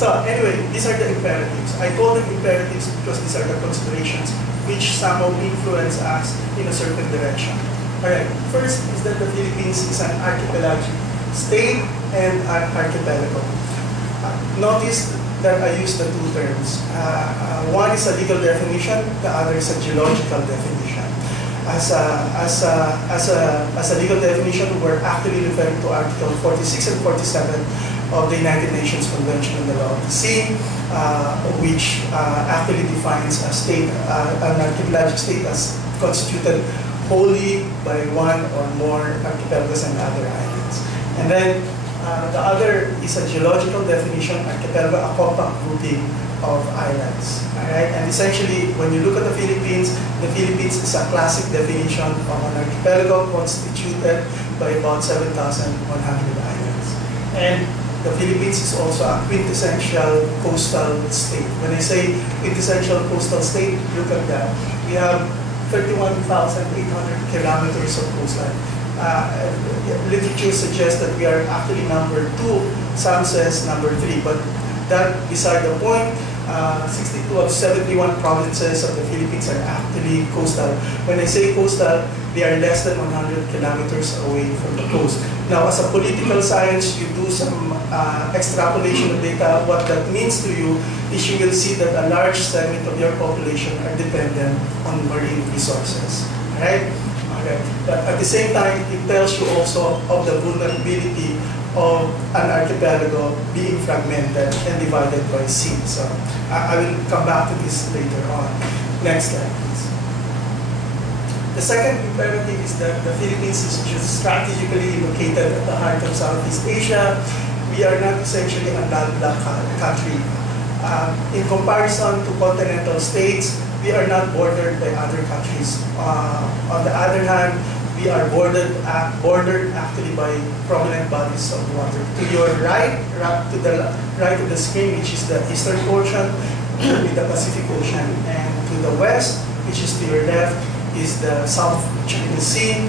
So anyway, these are the imperatives. I call them imperatives because these are the considerations which somehow influence us in a certain direction. Alright, first is that the Philippines is an archipelagic state and an archipelago. Notice that I use the two terms. One is a legal definition, the other is a geological definition. As a legal definition, we're actually referring to Article 46 and 47 of the United Nations Convention on the Law of the Sea, which actually defines a state, an archipelagic state as constituted wholly by one or more archipelagos and other islands. And then the other is a geological definition, archipelago, a compact grouping of islands. Alright? And essentially, when you look at the Philippines is a classic definition of an archipelago constituted by about 7,100 islands. And the Philippines is also a quintessential coastal state. When I say quintessential coastal state, look at that. We have 31,800 kilometers of coastline. Literature suggests that we are actually number 2, some says number 3, but that beside the point. 62 of 71 provinces of the Philippines are actually coastal. When I say coastal, they are less than 100 kilometers away from the coast. Now, as a political science, you do some extrapolation of data. What that means to you is you will see that a large segment of your population are dependent on marine resources. Right? Okay. But at the same time, it tells you also of the vulnerability of an archipelago being fragmented and divided by sea. So I will come back to this later on. Next slide, please. The second imperative is that the Philippines is just strategically located at the heart of Southeast Asia. We are not essentially a landlocked country. In comparison to continental states, we are not bordered by other countries. On the other hand, we are bordered actually by prominent bodies of water. To your right, to the right of the screen, which is the eastern portion, with the Pacific Ocean, and to the west, which is to your left, is the South China Sea,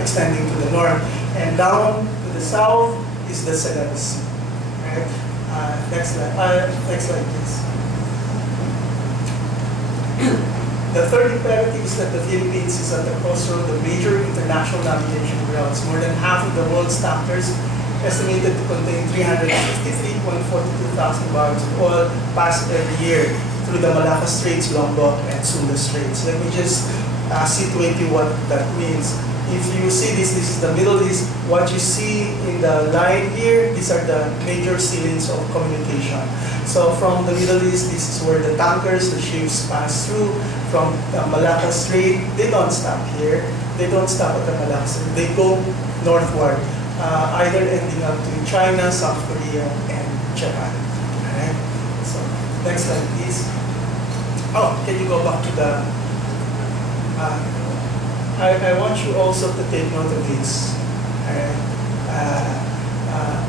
extending to the north, and down to the south is the Celebes Sea. Right? Next slide, please. The third imperative is that the Philippines is at the crossroad of major international navigation routes. More than half of the world's tankers, estimated to contain 353.42 thousand barrels of oil, pass every year through the Malacca Straits, Lombok, and Sunda Straits. Let me just situate you what that means. If you see this is the Middle East. What you see in the line here, these are the major sea lanes of communication. So from the Middle East, this is where the tankers, the ships pass through. From the Malacca Strait, they don't stop here. They don't stop at the Malacca Strait. They go northward, either ending up to China, South Korea, and Japan. Alright. So next slide, please. Oh, can you go back to the? I want you also to take note of this.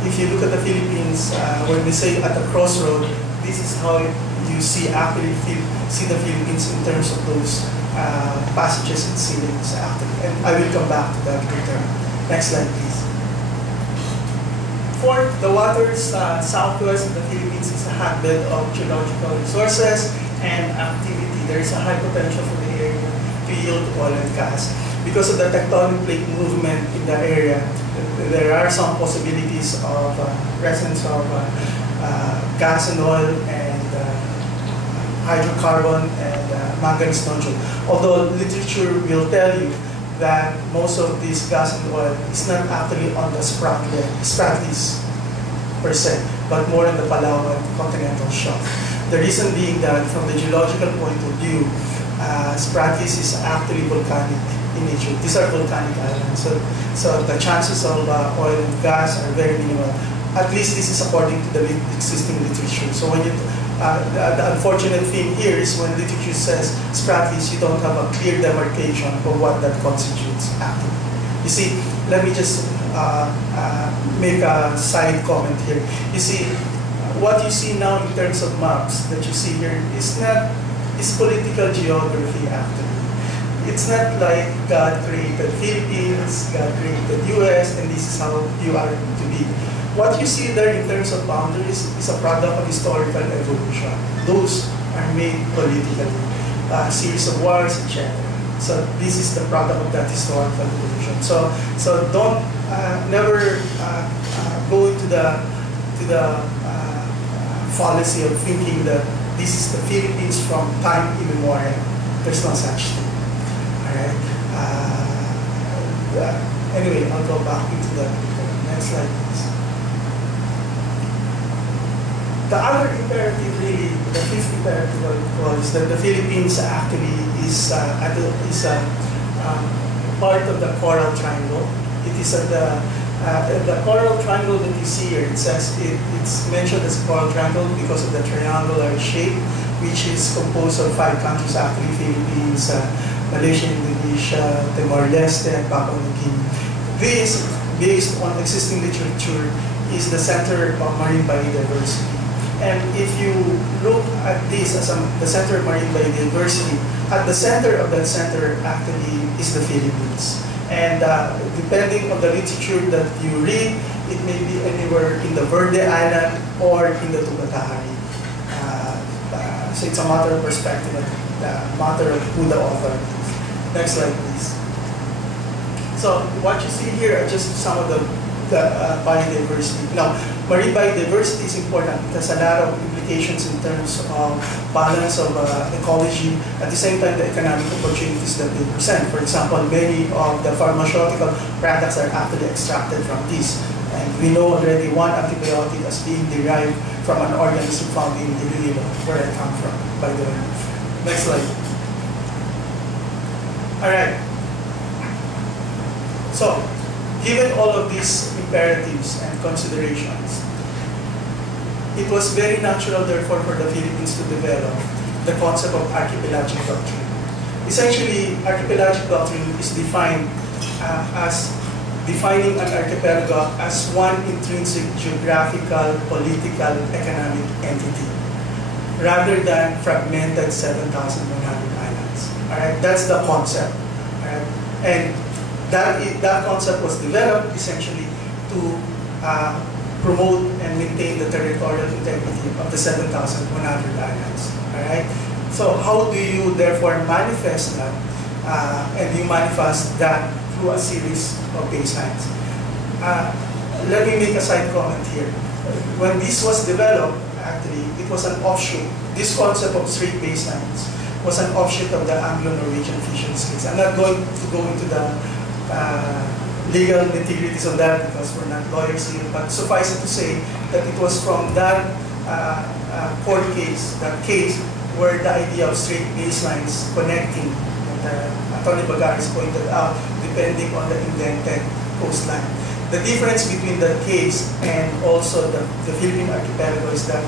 If you look at the Philippines, when we say at the crossroad, this is how you see the Philippines in terms of those passages and sea lanes actually. And I will come back to that later. Next slide, please. Fourth, the waters southwest of the Philippines is a hotbed of geological resources and activity. There is a high potential for the area to yield oil and gas. Because of the tectonic plate movement in the area, there are some possibilities of presence of gas and oil and hydrocarbon and manganese nodule. Although literature will tell you that most of this gas and oil is not actually on the Spratlys per se, but more on the Palawan continental shelf. The reason being that from the geological point of view, Spratlys is actually volcanic in nature. These are volcanic islands, so the chances of oil and gas are very minimal. At least this is according to the existing literature. So when you, the unfortunate thing here is when literature says Spratlys, you don't have a clear demarcation for what that constitutes actually. You see, let me just make a side comment here. You see, what you see now in terms of maps that you see here is political geography actually. It's not like God created Philippines, God created US, and this is how you are to be. What you see there in terms of boundaries is a product of historical evolution. Those are made politically, series of wars, etc. So this is the product of that historical evolution. So don't never go into the fallacy of thinking that this is the Philippines from time immemorial. There's no such thing. All right. Anyway, I'll go back into the next slide, please. The other imperative, really, the fifth imperative is that the Philippines actually is part of the Coral Triangle. It is at the Coral Triangle that you see here. It says it's mentioned as Coral Triangle because of the triangular shape, which is composed of 5 countries actually: Philippines, Malaysia, Indonesia, Timor-Leste, and Papua New Guinea. This, based on existing literature, is the center of marine biodiversity. And if you look at this as the center of marine biodiversity, at the center of that center actually is the Philippines. And depending on the literature that you read, it may be anywhere in the Verde Island or in the Tugatahari. So it's a matter of perspective, a matter of who the author is. Next slide, please. So what you see here are just some of the biodiversity. Now, marine biodiversity is important. It has a lot of implications in terms of balance of ecology. At the same time, the economic opportunities that they present. For example, many of the pharmaceutical products are actually extracted from this. And we know already one antibiotic as being derived from an organism found in Diliman, where I come from, by the way. Next slide. All right. So, given all of these imperatives and considerations, it was very natural, therefore, for the Philippines to develop the concept of archipelagic doctrine. Essentially, archipelagic doctrine is defined as defining an archipelago as one intrinsic geographical, political, economic entity, rather than fragmented 7,100 islands. All right, that's the concept. All right, and that concept was developed essentially to promote and maintain the territorial integrity of the 7,100 islands. All right. So how do you therefore manifest that? And you manifest that through a series of baselines. Let me make a side comment here. When this was developed, actually, it was an offshoot. This concept of straight baselines was an offshoot of the Anglo-Norwegian fission scales. I'm not going to go into the legal nitty-gritties of that because we're not lawyers here, but suffice it to say that it was from that court case, that case where the idea of straight baselines connecting, and Attorney Bagaris pointed out, depending on the indented coastline. The difference between that case and also the Philippine archipelago is that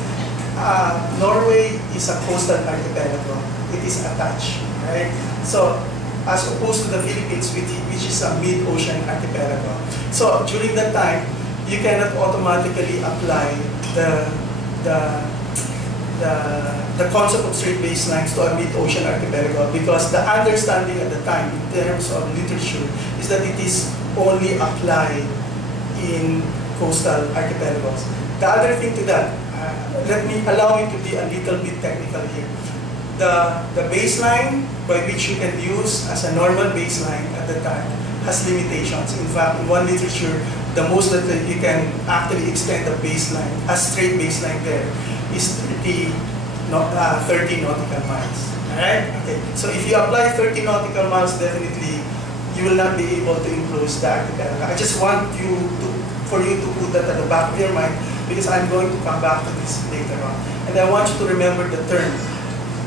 Norway is a coastal archipelago. It is attached, right? So, as opposed to the Philippines, which is a mid-ocean archipelago. So during that time, you cannot automatically apply the concept of straight baselines to a mid-ocean archipelago because the understanding at the time in terms of literature is that it is only applied in coastal archipelagos. The other thing to that, allow me to be a little bit technical here. The baseline by which you can use as a normal baseline at the time has limitations. In fact, in one literature, the most that you can actually extend the baseline, a straight baseline there, is 30 nautical miles. Alright? Okay. So if you apply 30 nautical miles, definitely you will not be able to enclose the archipelago. I just want for you to put that at the back of your mind because I'm going to come back to this later on. And I want you to remember the term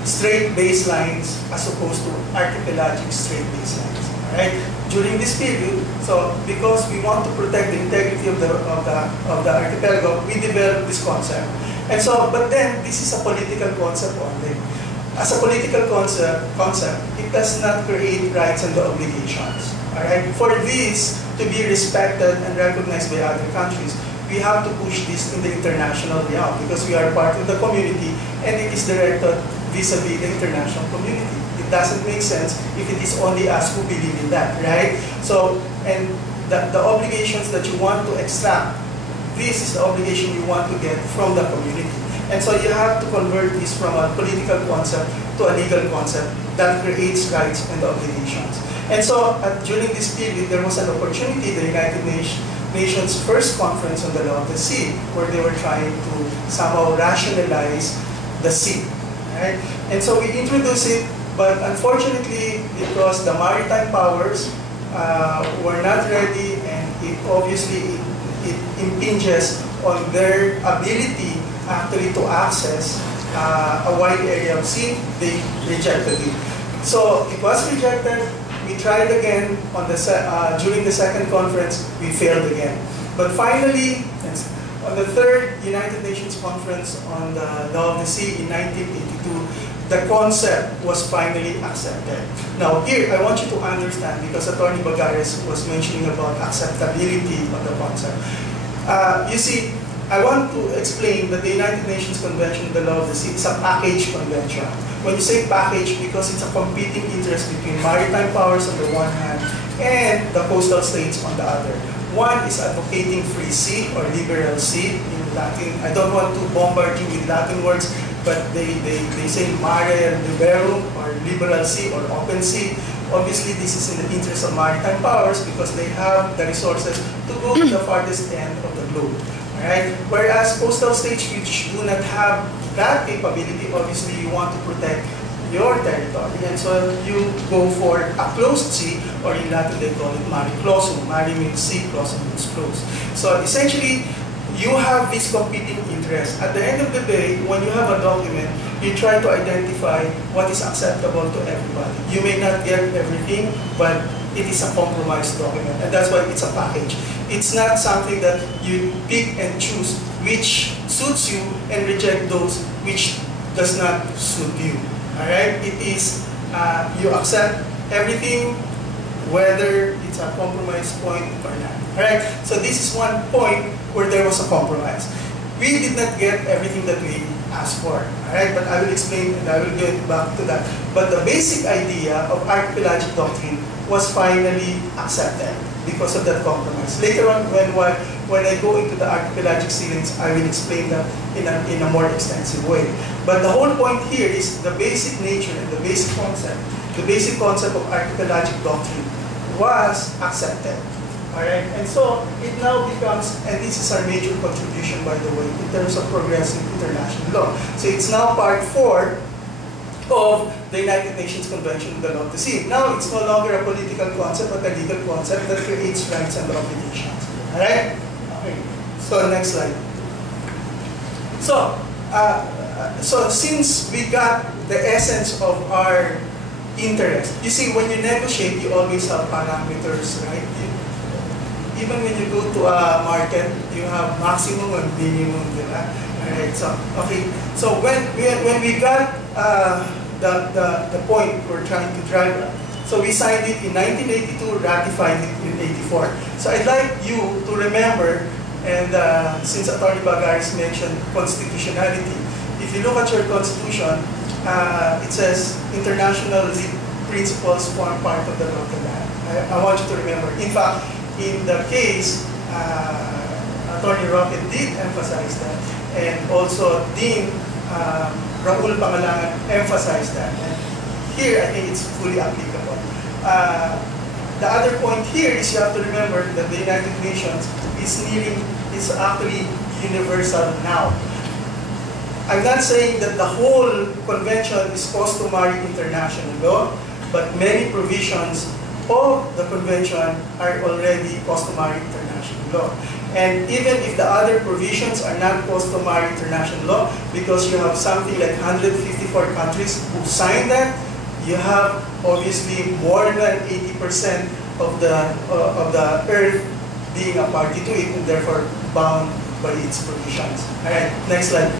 straight baselines as opposed to archipelagic straight baselines. Right? During this period, so because we want to protect the integrity of the archipelago, we developed this concept. And so, but then this is a political concept only. As a political concept, it does not create rights and obligations. Alright? For this to be respected and recognized by other countries, we have to push this in the international realm because we are part of the community and it is directed vis-a-vis the international community. It doesn't make sense if it is only us who believe in that, right? So, and the obligations that you want to extract this is the obligation you want to get from the community. And so you have to convert this from a political concept to a legal concept that creates rights and obligations. And so during this period, there was an opportunity, the United Nations first conference on the law of the sea, where they were trying to somehow rationalize the sea. Right? And so we introduced it, but unfortunately, because the maritime powers were not ready, and it obviously it impinges on their ability actually to access a wide area of sea, they rejected it. So it was rejected. We tried again on the during the second conference. We failed again. But finally, on the third United Nations Conference on the Law of the Sea in 1982, the concept was finally accepted. Now here, I want you to understand, because Attorney Bagares was mentioning about acceptability of the concept. You see, I want to explain that the United Nations Convention on the Law of the Sea is a package convention. When you say package, because it's a competing interest between maritime powers on the one hand and the coastal states on the other. One is advocating free sea or liberal sea in Latin. I don't want to bombard you with Latin words, but they say mare liberum or liberal sea or open sea. Obviously, this is in the interest of maritime powers because they have the resources to go to the farthest end of the globe. Right? Whereas coastal states which do not have that capability, obviously you want to protect your territory, and so you go for a closed sea, or in Latin they call it mare clausum. Mare means sea, clausum means closed. So essentially, you have these competing interests. At the end of the day, when you have a document, you try to identify what is acceptable to everybody. You may not get everything, but it is a compromise document, and that's why it's a package. It's not something that you pick and choose which suits you and reject those which does not suit you. All right? It is, you accept everything, whether it's a compromise point or not. All right? So this is one point where there was a compromise. We did not get everything that we asked for. All right? But I will explain and I will get back to that. But the basic idea of archipelagic doctrine was finally accepted because of that compromise. Later on, when I go into the archipelagic ceilings, I will explain that in a more extensive way. But the whole point here is the basic nature and the basic concept. The basic concept of archipelagic doctrine was accepted. Alright, and so it now becomes, and this is our major contribution, by the way, in terms of progressive international law. So it's now part 4 of the United Nations Convention on the Law of the Sea. Now it's no longer a political concept, but a legal concept that creates rights and obligations. Alright? Okay. So next slide. So since we got the essence of our interest, you see, when you negotiate, you always have parameters, right? Even when you go to a market, you have maximum and minimum, right? Alright, so, okay. So when we got the point we're trying to drive at, so we signed it in 1982, ratified it in 84. So I'd like you to remember, and since Attorney Bagares mentioned constitutionality, if you look at your constitution, it says international principles form part of the law of the land. I want you to remember. In fact, in the case, Attorney Roque did emphasize that, and also Dean Raul Pangalangan emphasized that. And here, I think it's fully applicable. The other point here is you have to remember that the United Nations is actually universal now. I'm not saying that the whole convention is customary international law, but many provisions of the convention are already customary international law. And even if the other provisions are not customary international law, because you have something like 154 countries who signed that, you have obviously more than 80% of the earth being a party to it, and therefore bound by its provisions. All right, next slide.